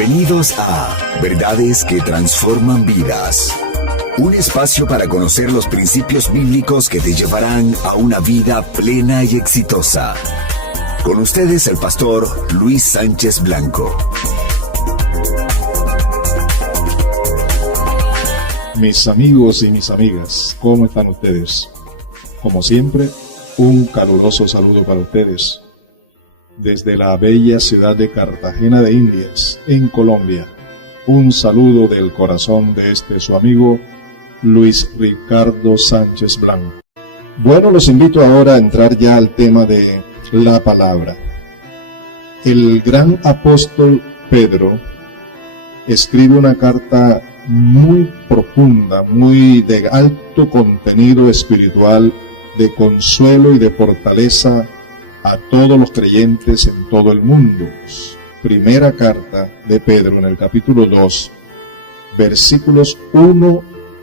Bienvenidos a Verdades que Transforman Vidas. Un espacio para conocer los principios bíblicos que te llevarán a una vida plena y exitosa. Con ustedes el pastor Luis Sánchez Blanco. Mis amigos y mis amigas, ¿cómo están ustedes? Como siempre, un caluroso saludo para ustedes. Desde la bella ciudad de Cartagena de Indias, en Colombia, un saludo del corazón de su amigo Luis Ricardo Sánchez Blanco. Bueno, los invito ahora a entrar ya al tema de la palabra. El gran apóstol Pedro escribe una carta muy profunda, muy de alto contenido espiritual, de consuelo y de fortaleza a todos los creyentes en todo el mundo. Primera carta de Pedro, en el capítulo 2, versículos 1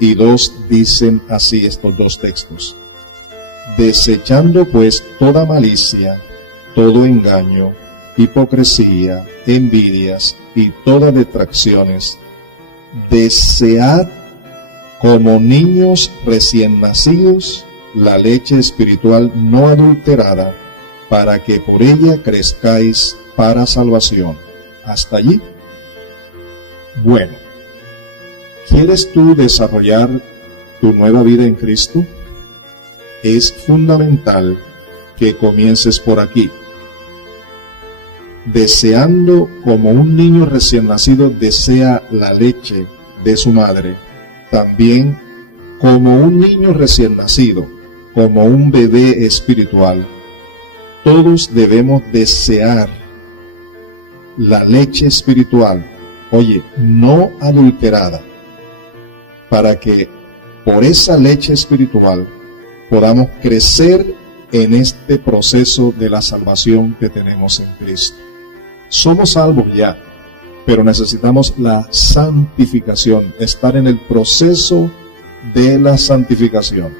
y 2, dicen así estos dos textos: desechando pues toda malicia, todo engaño, hipocresía, envidias y todas detracciones, desead como niños recién nacidos la leche espiritual no adulterada, para que por ella crezcáis para salvación. ¿Hasta allí? Bueno, ¿quieres tú desarrollar tu nueva vida en Cristo? Es fundamental que comiences por aquí. Deseando como un niño recién nacido desea la leche de su madre, también como un niño recién nacido, como un bebé espiritual, todos debemos desear la leche espiritual, oye, no adulterada, para que por esa leche espiritual podamos crecer en este proceso de la salvación que tenemos en Cristo. Somos salvos ya, pero necesitamos la santificación, estar en el proceso de la santificación.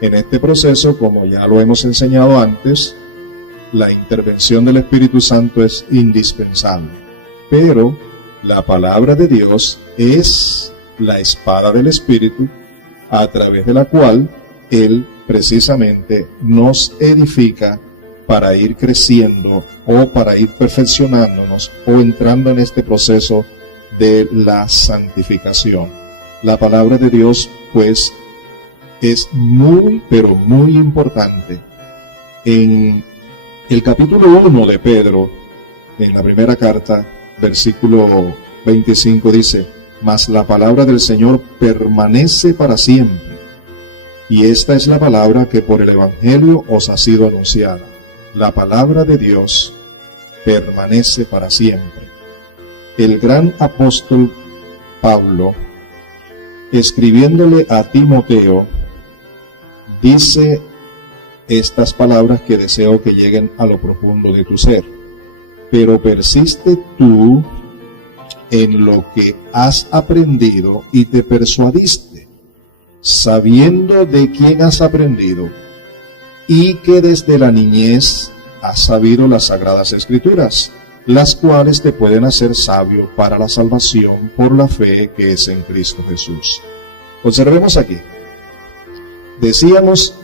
En este proceso, como ya lo hemos enseñado antes, la intervención del Espíritu Santo es indispensable, pero la palabra de Dios es la espada del Espíritu, a través de la cual Él precisamente nos edifica para ir creciendo o para ir perfeccionándonos o entrando en este proceso de la santificación. La palabra de Dios, pues, es muy, pero muy importante. En el capítulo 1 de Pedro, en la primera carta, versículo 25 dice: mas la palabra del Señor permanece para siempre, y esta es la palabra que por el Evangelio os ha sido anunciada. La palabra de Dios permanece para siempre. El gran apóstol Pablo, escribiéndole a Timoteo, dice estas palabras que deseo que lleguen a lo profundo de tu ser. Pero persiste tú en lo que has aprendido y te persuadiste, sabiendo de quién has aprendido, y que desde la niñez has sabido las sagradas escrituras, las cuales te pueden hacer sabio para la salvación por la fe que es en Cristo Jesús. Observemos aquí. Decíamos,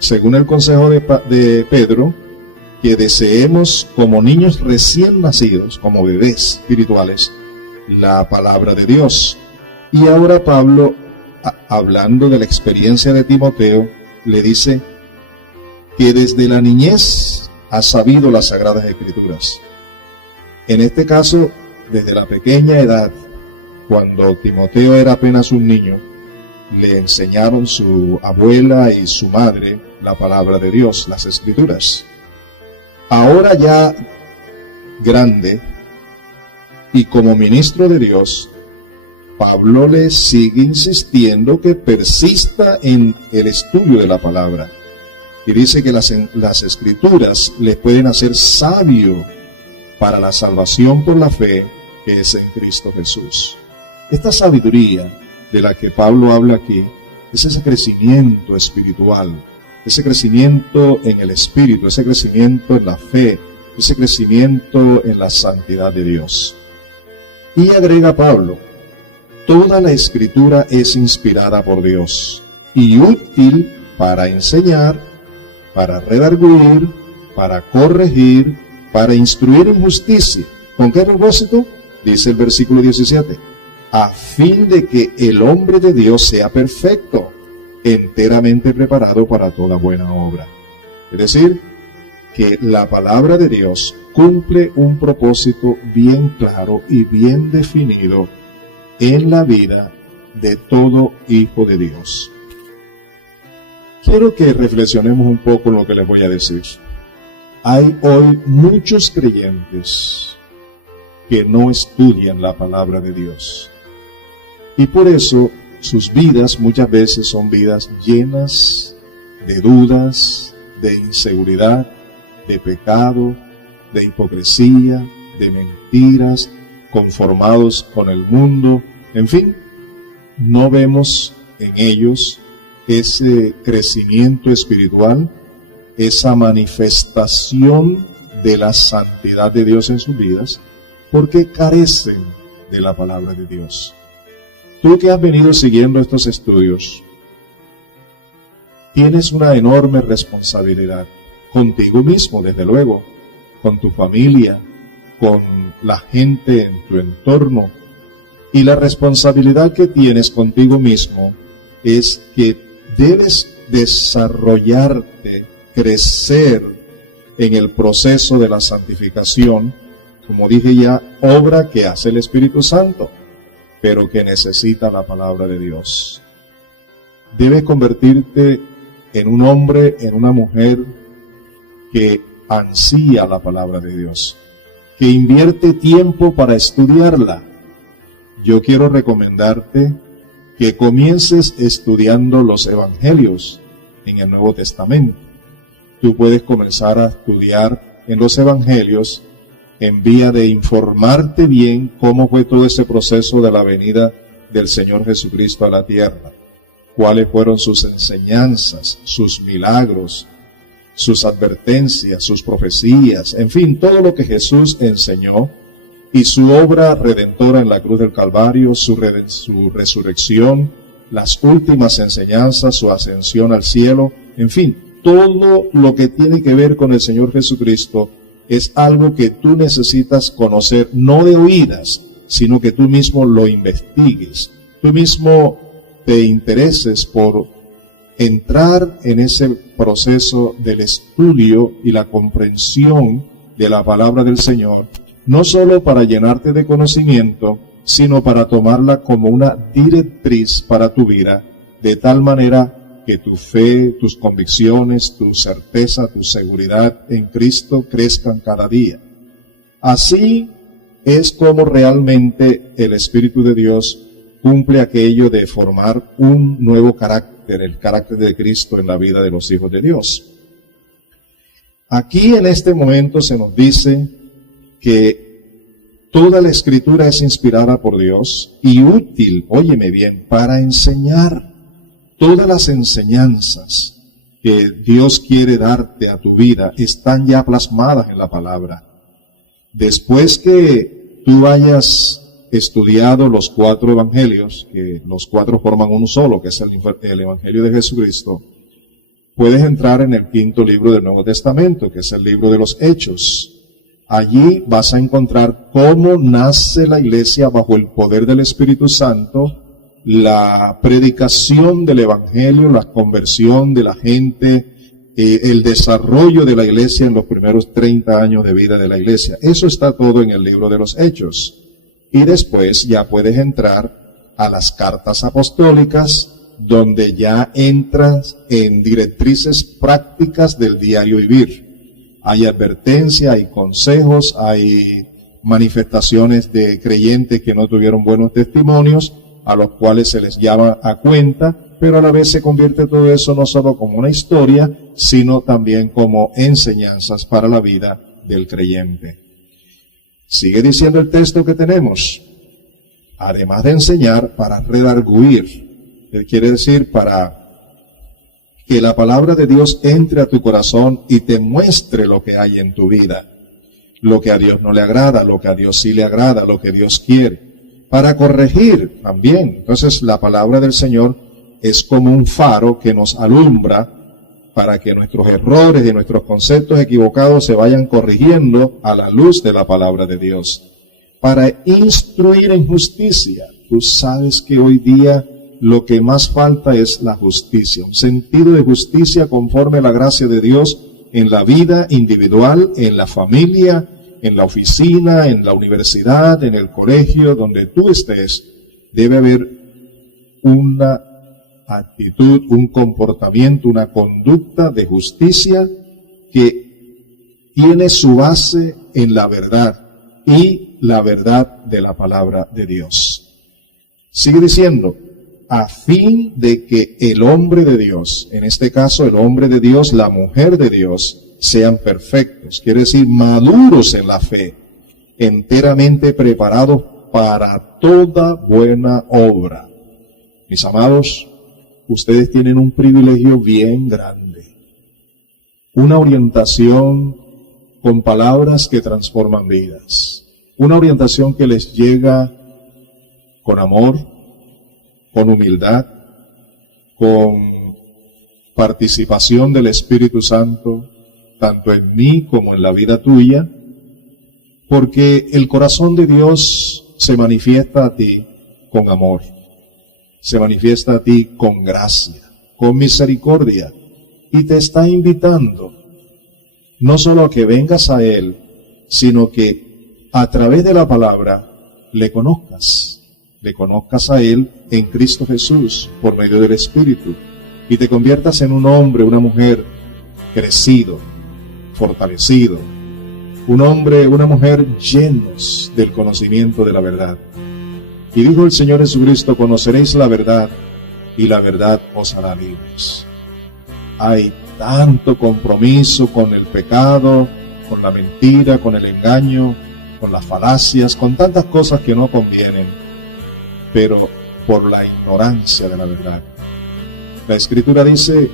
según el consejo de Pedro, que deseemos como niños recién nacidos, como bebés espirituales, la palabra de Dios. Y ahora Pablo, hablando de la experiencia de Timoteo, le dice que desde la niñez ha sabido las sagradas escrituras. En este caso, desde la pequeña edad, cuando Timoteo era apenas un niño, le enseñaron su abuela y su madre la palabra de Dios, las escrituras. Ahora ya grande y como ministro de Dios, Pablo le sigue insistiendo que persista en el estudio de la palabra. Y dice que las escrituras le pueden hacer sabio para la salvación por la fe que es en Cristo Jesús. Esta sabiduría de la que Pablo habla aquí es ese crecimiento espiritual, ese crecimiento en el Espíritu, ese crecimiento en la fe, ese crecimiento en la santidad de Dios. Y agrega Pablo, toda la Escritura es inspirada por Dios y útil para enseñar, para redarguir, para corregir, para instruir en justicia. ¿Con qué propósito? Dice el versículo 17, a fin de que el hombre de Dios sea perfecto, enteramente preparado para toda buena obra. Es decir, que la palabra de Dios cumple un propósito bien claro y bien definido en la vida de todo hijo de Dios. Quiero que reflexionemos un poco en lo que les voy a decir. Hay hoy muchos creyentes que no estudian la palabra de Dios. Y por eso sus vidas muchas veces son vidas llenas de dudas, de inseguridad, de pecado, de hipocresía, de mentiras, conformados con el mundo. En fin, no vemos en ellos ese crecimiento espiritual, esa manifestación de la santidad de Dios en sus vidas, porque carecen de la palabra de Dios. Tú que has venido siguiendo estos estudios, tienes una enorme responsabilidad contigo mismo, desde luego, con tu familia, con la gente en tu entorno. Y la responsabilidad que tienes contigo mismo es que debes desarrollarte, crecer en el proceso de la santificación, como dije ya, obra que hace el Espíritu Santo, pero que necesita la palabra de Dios. Debes convertirte en un hombre, en una mujer que ansía la palabra de Dios, que invierte tiempo para estudiarla. Yo quiero recomendarte que comiences estudiando los evangelios en el Nuevo Testamento. Tú puedes comenzar a estudiar en los evangelios en vía de informarte bien cómo fue todo ese proceso de la venida del Señor Jesucristo a la tierra, cuáles fueron sus enseñanzas, sus milagros, sus advertencias, sus profecías, en fin, todo lo que Jesús enseñó y su obra redentora en la cruz del Calvario, su resurrección, las últimas enseñanzas, su ascensión al cielo, en fin, todo lo que tiene que ver con el Señor Jesucristo es algo que tú necesitas conocer, no de oídas, sino que tú mismo lo investigues, tú mismo te intereses por entrar en ese proceso del estudio y la comprensión de la palabra del Señor, no solo para llenarte de conocimiento, sino para tomarla como una directriz para tu vida, de tal manera que tu fe, tus convicciones, tu certeza, tu seguridad en Cristo crezcan cada día. Así es como realmente el Espíritu de Dios cumple aquello de formar un nuevo carácter, el carácter de Cristo en la vida de los hijos de Dios. Aquí en este momento se nos dice que toda la Escritura es inspirada por Dios y útil, óyeme bien, para enseñar. Todas las enseñanzas que Dios quiere darte a tu vida están ya plasmadas en la palabra. Después que tú hayas estudiado los 4 evangelios, que los 4 forman uno solo, que es el Evangelio de Jesucristo, puedes entrar en el 5º libro del Nuevo Testamento, que es el libro de los Hechos. Allí vas a encontrar cómo nace la iglesia bajo el poder del Espíritu Santo, la predicación del Evangelio, la conversión de la gente, el desarrollo de la iglesia en los primeros 30 años de vida de la iglesia. Eso está todo en el libro de los Hechos. Y después ya puedes entrar a las cartas apostólicas, donde ya entras en directrices prácticas del diario vivir. Hay advertencia, hay consejos, hay manifestaciones de creyentes que no tuvieron buenos testimonios, a los cuales se les llama a cuenta, pero a la vez se convierte todo eso no solo como una historia, sino también como enseñanzas para la vida del creyente. Sigue diciendo el texto que tenemos, además de enseñar, para redarguir. Quiere decir para que la palabra de Dios entre a tu corazón y te muestre lo que hay en tu vida. lo que a Dios no le agrada, lo que a Dios sí le agrada, lo que Dios quiere, para corregir también. Entonces la palabra del Señor es como un faro que nos alumbra para que nuestros errores y nuestros conceptos equivocados se vayan corrigiendo a la luz de la palabra de Dios. Para instruir en justicia. Tú sabes que hoy día lo que más falta es la justicia, un sentido de justicia conforme a la gracia de Dios en la vida individual, en la familia, en la oficina, en la universidad, en el colegio, donde tú estés. Debe haber una actitud, un comportamiento, una conducta de justicia que tiene su base en la verdad y la verdad de la palabra de Dios. Sigue diciendo, a fin de que el hombre de Dios, en este caso el hombre de Dios, la mujer de Dios, sean perfectos, quiere decir maduros en la fe, enteramente preparados para toda buena obra. Mis amados, ustedes tienen un privilegio bien grande, una orientación con palabras que transforman vidas, una orientación que les llega con amor, con humildad, con participación del Espíritu Santo, tanto en mí como en la vida tuya, porque el corazón de Dios se manifiesta a ti con amor, se manifiesta a ti con gracia, con misericordia, y te está invitando no solo a que vengas a Él, sino que a través de la palabra le conozcas a Él en Cristo Jesús por medio del Espíritu, y te conviertas en un hombre, una mujer crecido, fortalecido, un hombre, una mujer llenos del conocimiento de la verdad. Y dijo el Señor Jesucristo, conoceréis la verdad, y la verdad os hará libres. Hay tanto compromiso con el pecado, con la mentira, con el engaño, con las falacias, con tantas cosas que no convienen, pero por la ignorancia de la verdad. La Escritura dice,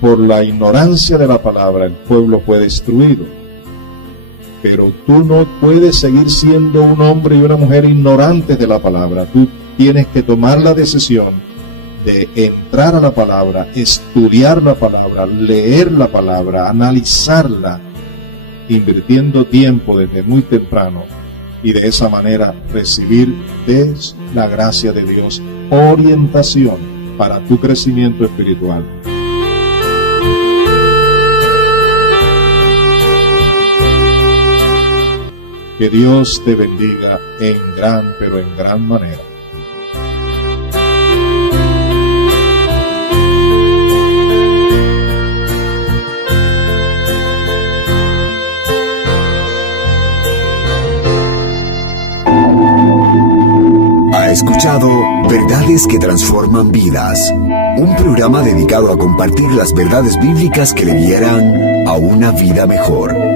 por la ignorancia de la palabra el pueblo fue destruido. Pero tú no puedes seguir siendo un hombre y una mujer ignorantes de la palabra. Tú tienes que tomar la decisión de entrar a la palabra, estudiar la palabra, leer la palabra, analizarla, invirtiendo tiempo desde muy temprano, y de esa manera recibir de la gracia de Dios orientación para tu crecimiento espiritual. Que Dios te bendiga pero en gran manera. Ha escuchado Verdades que Transforman Vidas, un programa dedicado a compartir las verdades bíblicas que le guiarán a una vida mejor.